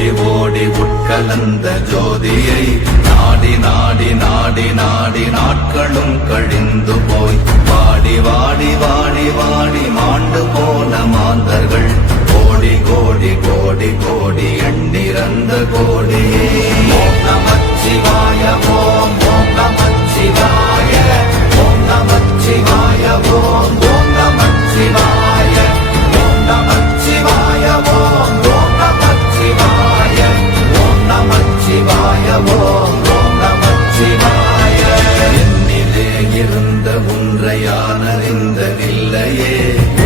ஓடி ஓடி உட்கலந்த ஜோதியை நாடி நாடி நாடி நாடி நாட்களும் கழிந்து போய் வாடி வாடி வாடி வாடி மாண்டு போன மாந்தர்கள் கோடி கோடி கோடி கோடி எண்ணிறந்த கோடியே. ஓம் நமச்சிவாய ஓம் ஓம் நமச்சிவாய ஓம் நமச்சிவாய ஓம் ஓம் நமச்சிவாய ஓம் நமச்சிவாய ஓம் ஓம் நமச்சிவாய ஓம் நமச்சிவாய ஓம் ஓம் நமச்சிவாய. என்னிலே இருந்த ஒன்றை யான் அறிந்ததில்லையே,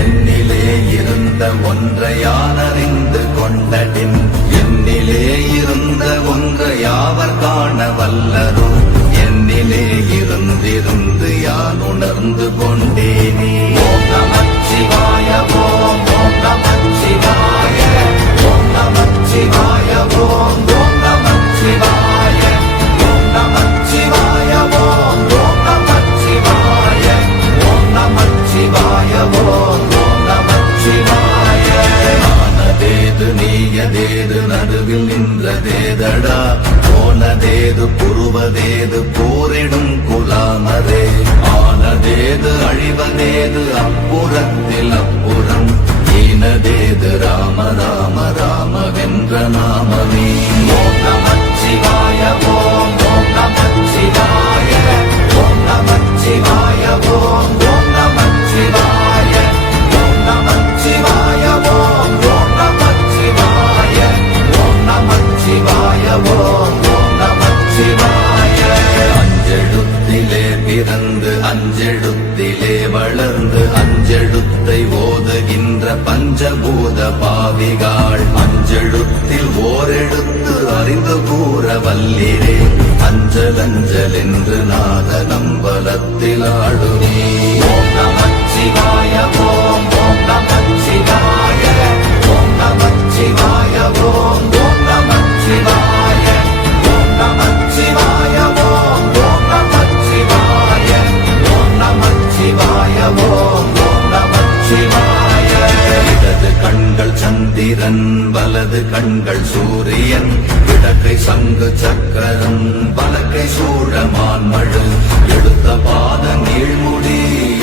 என்னிலே இருந்த ஒன்றை யான் அறிந்து கொண்டடின், என்னிலே இருந்த ஒன்றை யாவர் காண வல்லரோ, என்னிலே இருந்திருந்து யான் உணர்ந்து கொண்டேனே. ஓம் நமச்சிவாய ஓம் ஓம் நமச்சிவாய ஓம் நமச்சிவாய ஓம் ஓம் நமச்சிவாய ஓம் நமச்சிவாய ஓம் ஓம் நமச்சிவாய ஓம் நமச்சிவாய ஓம் ஓம் நமச்சிவாய. ஆனதேது நீயதேது நடுவில் நின்றதேதடா, போனதேது புருவதேது போரிடும் குலாமரே, ஆனதேது அழிவதேது அப்புறத்தில் அப்புறம், ஈனதேது ராம ராம ராமவென்ற நாமமே. ஓம் நமச்சிவாய ஓம் ஓம் நமச்சிவாய ஓம் நமச்சிவாய ஓம் ஓம் நமச்சிவாய ஓம் நமச்சிவாய ஓம் ஓம் நமச்சிவாய ஓம் நமச்சிவாய ஓம் ஓம் நமச்சிவாய. அஞ்செழுத்திலே பிறந்து அஞ்செழுத்திலே வளர்ந்து அஞ்செழுத்தை ஓதுகின்ற பஞ்சபூத பாவிகாள், அஞ்செழுத்தில் ஓரெழுத்து அறிந்து கூற வல்லிரே, அஞ்சல் அஞ்சல் என்று நாத நம்பலத்தில் ஆடுமே. ஓம் நமச்சிவாய ஓம் ஓம் நமச்சிவாய ஓம் நமச்சிவாய ஓம் ஓம் நமச்சிவாய ஓம் நமச்சிவாய ஓம் ஓம் நமச்சிவாய ஓம் நமச்சிவாய ஓம் ஓம் நமச்சிவாய. இடது கண்கள் சந்திரன் வலது கண்கள் சூரியன், இடக்கை சங்கு சக்கரம் வலக்கை சூழமான் மழு, எடுத்த பாத நீழ்முடி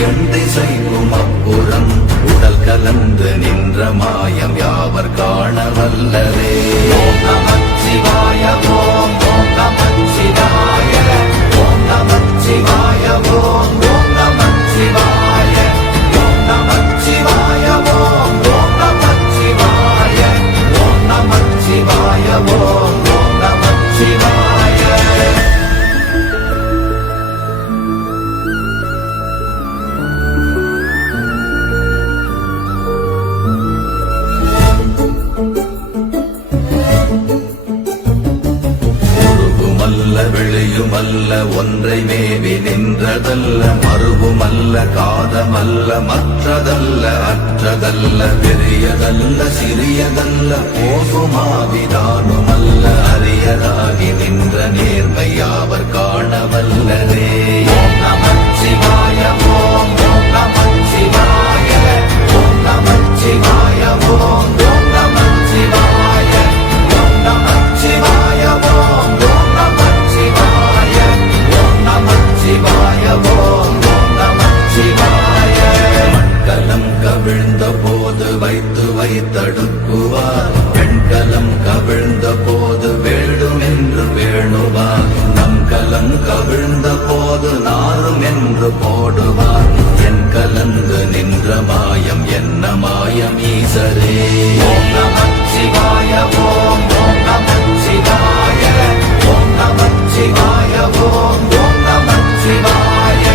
எண் திசைக்கும் அப்புறம், உடல் கலந்து நின்ற மாயம் யாவர் காண வல்லரே. ஓம் நமச்சிவாய ஓம் ஓம் நமச்சிவாய ஓம் நமச்சிவாய ஓம் ஓம் நமச்சிவாய ஓம் நமச்சிவாய ஓம் ஓம் நமச்சிவாய ஓம் நமச்சிவாய ஓம் ஓம் நமச்சிவாய. வெளியுமல்ல ஒன்றை மேவி நின்றதல்ல, மறுவுமல்ல காதமல்ல மற்றதல்ல அற்றதல்ல, பெரியதல்ல சிறியதல்ல போகுமாவிதானுமல்ல, அரியராகி நின்ற நேர்மை யாவர் காண வல்லரே. ஓம் நமச்சிவாய ஓம் ஓம் நமச்சிவாய ஓம் நமச்சிவாய ஓம் ஓம் நமச்சிவாய ஓம் நமச்சிவாய ஓம் ஓம் நமச்சிவாய ஓம் நமச்சிவாய ஓம் ஓம் நமச்சிவாய. மண்கலம் கவிழ்ந்த போது வைத்து வைத்தடுக்குவார், பெண்கலம் கவிழ்ந்த போது வேடும் என்று வேணுவார், நம் கலம் கவிழ்ந்த போது நாரும் என்று போடுவார், என் கலந்து நின்ற மாயம் என்ன மாயம் ஈசரே. ஓம் நமச்சிவாய ஓம் ஓம் நமச்சிவாய ஓம் நமச்சிவாய ஓம் ஓம் நமச்சிவாய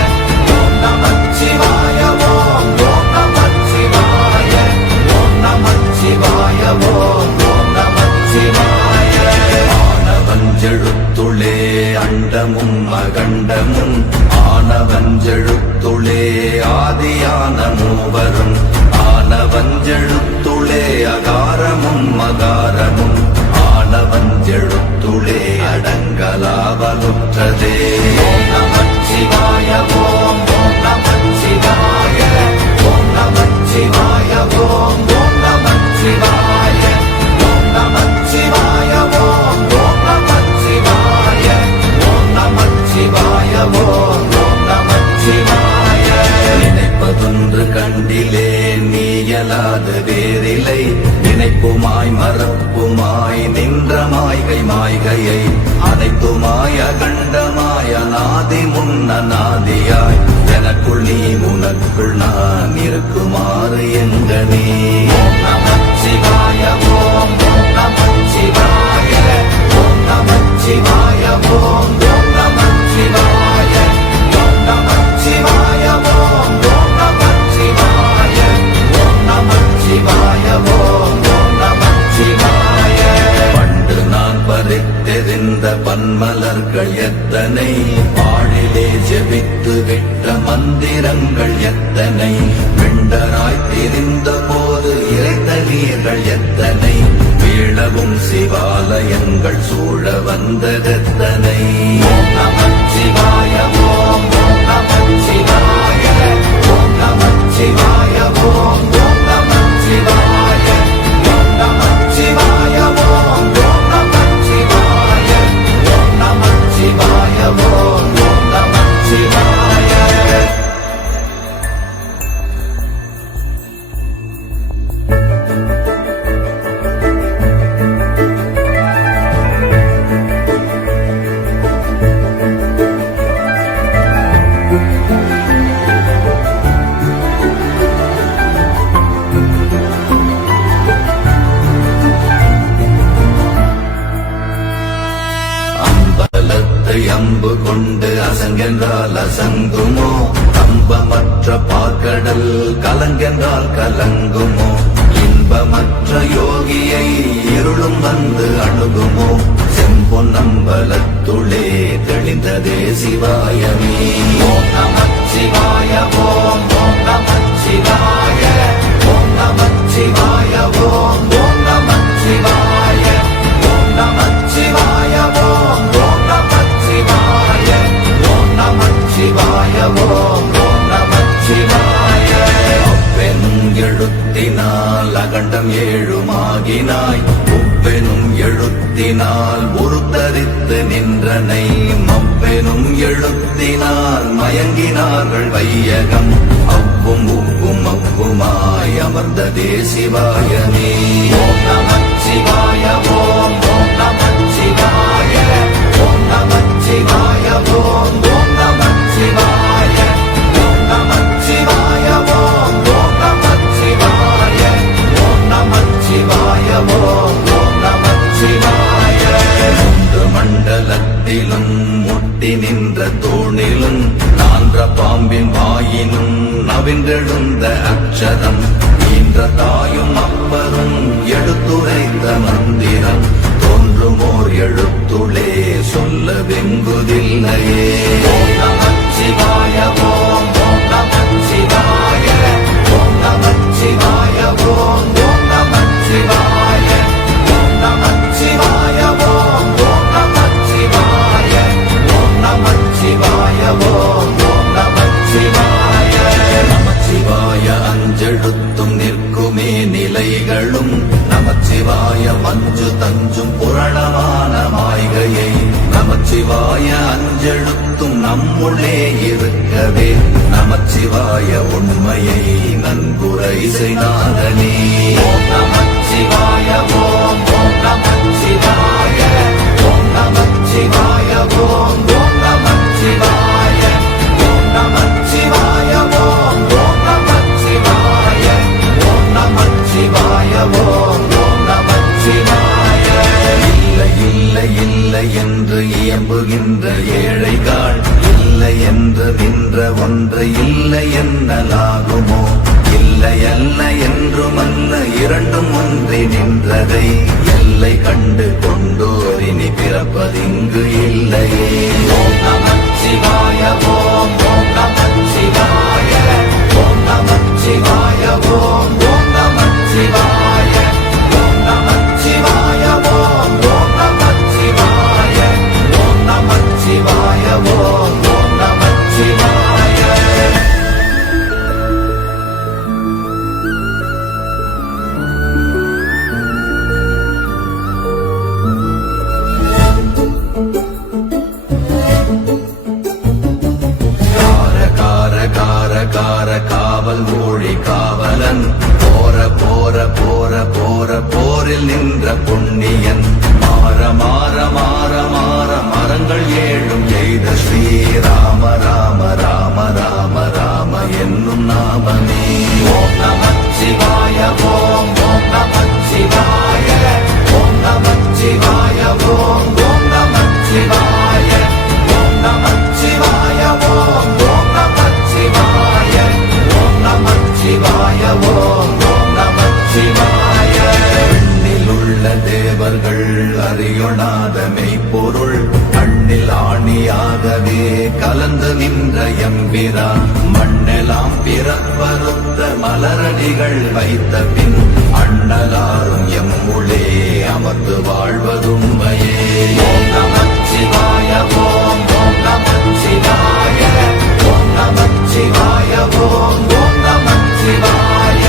ஓம் நமச்சிவாய ஓம் ஓம் நமச்சிவாய ஓம் நமச்சிவாய ஓம் ஓம் நமச்சிவாய. ஆனவஞ்செழுத்துளே அண்டமும் அகண்டமும், ஆனவஞ்செழுத்துளே ஆதியான மூவரும், ஆனவஞ்செழுத்துளே அகாரமும் மகாரமும், ஆனவஞ்செழுத்துளே அடங்கலாவலுற்றதே. ஓம் நமச்சிவாய ஓம் ஓம் நமச்சிவாய ஓம் நமச்சிவாய ஓம் ஓம் நமச்சிவாய ஓம் நமச்சிவாய ஓம் ஓம் நமச்சிவாய. நினைப்பதொன்று கண்டிலே நீயலாது வேறில்லை, நினைப்புமாய் மறப்புமாய் நின்ற மாய்கை மாய்கையை அனைத்துமாய் அகண்டமாய் அநாதி முன்னநாதியாய் எனக்குள் நீ உனக்குள் நான் இருக்குமாறு எங்கனே. ஓம் நமச்சிவாய ஓம் ஓம் நமச்சிவாய ஓம் நமச்சிவாய ஓம் ஓம் நமச்சிவாய ஓம் நமச்சிவாய ஓம் ஓம் நமச்சிவாய ஓம் நமச்சிவாய ஓம் ஓம் நமச்சிவாய. பண்டு நான் பறித்தெறிந்த பன்மலர்கள் எத்தனை, பாழிலே ஜெபித்து விட்ட மந்திரங்கள் எத்தனை, விண்டராய் திரிந்த போது இறைத்த நீர்கள் எத்தனை, வீழவும் சிவாலயங்கள் சூழ வந்ததெத்தனை. ஓம் நமச்சிவாய ஓம் ஓம் நமச்சிவாய ஓம் நமச்சிவாய ஓம் ஓம் நமச்சிவாய ஓம் நமச்சிவாய ஓம் ஓம் நமச்சிவாய ஓம் நமச்சிவாய ஓம் ஓம் நமச்சிவாய. அம்பலத்தை அம்பு கொண்டு அசங்கென்றால் அசங்குமோ, கம்பமற்ற பார்க்கடல் கலங்கென்றால் கலங்குமோ, இன்பமற்ற யோகியை இருளும் வந்து அணுகுமோ, செம்பொன்னம்பலத்துளே தெளிந்ததே சிவாயமே. ஓம் நமச்சிவாய ஓம் ஓம் நமச்சிவாய ஓம் நமச்சிவாய ஓம் ஓம் நமச்சிவாய ஓம் நமச்சிவாய ஓம் ஓம் நமச்சிவாய ஓம் நமச்சிவாய ஓம் ஓம் நமச்சிவாய. அப்பெனும் எழுத்தினால் அகண்டம் ஏழுமாகினாய், உப்பெனும் எழுத்தினால் உருத்தரித்து நின்றனை, மப்பெனும் எழுத்தினால் மயங்கினார்கள் வையகம், அவ்வும் உப்பும் அப்புமாய் அமர்ந்ததே சிவாயமே. ஓம் நமச்சிவாய ஓம் ஓம் நமச்சிவாய ஓம் நமச்சிவாய ஓம் ஓம் நமச்சிவாய ஓம் நமச்சிவாய ஓம் ஓம் நமச்சிவாய ஓம் நமச்சிவாய ஓம் ஓம் நமச்சிவாய. மூன்று மண்டலத்திலும் முட்டி நின்ற தூணிலும் நான்ற பாம்பின் வாயினும் நவின்றெழுந்த அக்ஷரம், ஈன்ற தாயும் அப்பரும் எடுத்துரைத்த மந்திரம், தோன்றுமோர் எழுத்துளே சொல்ல வெங்குதில்லையே. ஓம் நமச்சிவாய ஓம் ஓம் நமச்சிவாய ஓம் நமச்சிவாய ஓம் ஓம் நமச்சிவாய ஓம் நமச்சிவாய ஓம் ஓம் நமச்சிவாய ஓம் நமச்சிவாய ஓம் ஓம் நமச்சிவாய. நமச்சிவாய அஞ்செழுத்தும் நிற்குமே நிலைகளும், நமச்சிவாய மஞ்சு தஞ்சும் புரணமான மாய்கையை, நமச்சிவாய அஞ்செழுத்தும் நம்முள்ளே இருக்கவே, நமச்சிவாய உண்மையை நன்குரை செய்நாதனே. ஓம் நமச்சிவாய ஓம் ஓம் நமச்சிவாய ஓம் நமச்சிவாய ஓம் ஓம் நமச்சிவாய ஓம் நமச்சிவாய ஓம் ஓம் நமச்சிவாய ஓம் நமச்சிவாய ஓம் ஓம் நமச்சிவாய. இல்லை இல்லை இல்லை என்று இயம்புகின்ற ஏழைகள், இல்லை என்று நின்ற ஒன்று இல்லை என்னலாகுமோ, இல்லை அல்ல என்றுமல்ல இரண்டும் ஒன்றி நின்றதை எல்லை கண்டு கொண்டோர் இனி பிறப்பதிங்கு இல்லையே. ஓம் நமச்சிவாய ஓம் ஓம் நமச்சிவாய ஓம் நமச்சிவாய ஓம் ஓம் நமச்சிவாய ஓம் நமச்சிவாய ஓம் ஓம் நமச்சிவாய ஓம் நமச்சிவாய ஓம் ஓம் நமச்சிவாய. நின்ற எம்பிரா மண்ணெல்லாம் பிறப்பறுத்த மலரடிகள் வைத்த பின் அண்ணலாரும் எம்முளே அமர்ந்து வாழ்வதுண்மையே. ஓம் நமச்சிவாய ஓம் ஓம் நமச்சிவாய ஓம் நமச்சிவாய ஓம் ஓம் நமச்சிவாய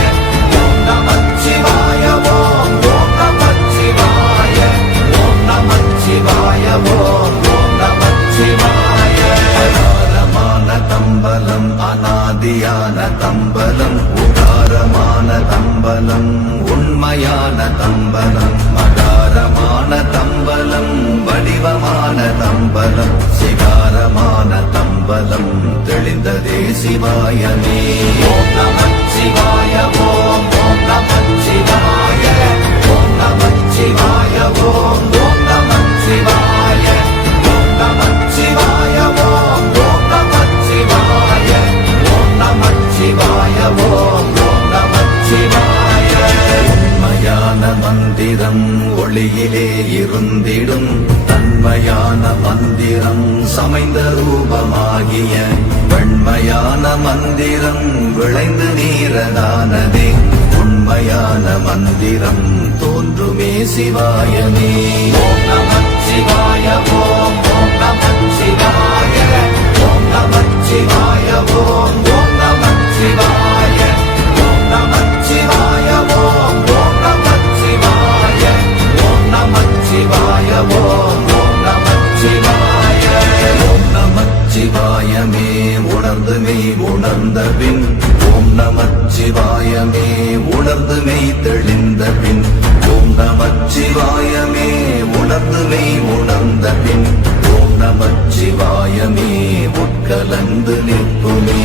ஓம் நமச்சிவாய ஓம் ஓம் நமச்சிவாய ஓம் நமச்சிவாய ஓம் ஓம் நமச்சிவாய. உதாரமான தம்பலம் அநாதியான தம்பலம் உதாரமான தம்பலம் உண்மையான தம்பலம் மகாரமான தம்பலம் வடிவமான தம்பலம் சிகாரமான தம்பலம் தெளிந்ததே சிவாயமே. ஓம் நமச்சிவாய ஓம் ஓம் நமச்சிவாய ஓம் நமச்சிவாய ஓம் ஓம் நமச்சிவாய ஓம் நமச்சிவாய ஓம் ஓம் நமச்சிவாய ஓம் நமச்சிவாய ஓம் ஓம் நமச்சிவாய. உண்மையான மந்திரம் ஒளியிலே இருந்திடும் தன்மையான மந்திரம் சமைந்த ரூபமாகிய வெண்மையான மந்திரம் விளைந்து நீரதானதே உண்மையான மந்திரம் தோன்றுமே சிவாயமே. ஓம் நமச்சிவாய ஓம் ஓம் நமச்சிவாய ஓம் நமச்சிவாய ஓம் ஓம் நமச்சிவாய ஓம் நமச்சிவாய ஓம் ஓம் நமச்சிவாய ஓம் நமச்சிவாய ஓம் ஓம் நமச்சிவாய. ஓம் நமச்சிவாயமே உணர்ந்து மெய் உணர்ந்த பின் ஓம் நமச்சிவாயமே உணர்ந்து மெய் தெளிந்த பின் ஓம் நமச்சிவாயமே உணர்ந்து மெய் உணர்ந்த பின் ஓம் நமச்சிவாயமே உட்கலந்து நிற்புமே.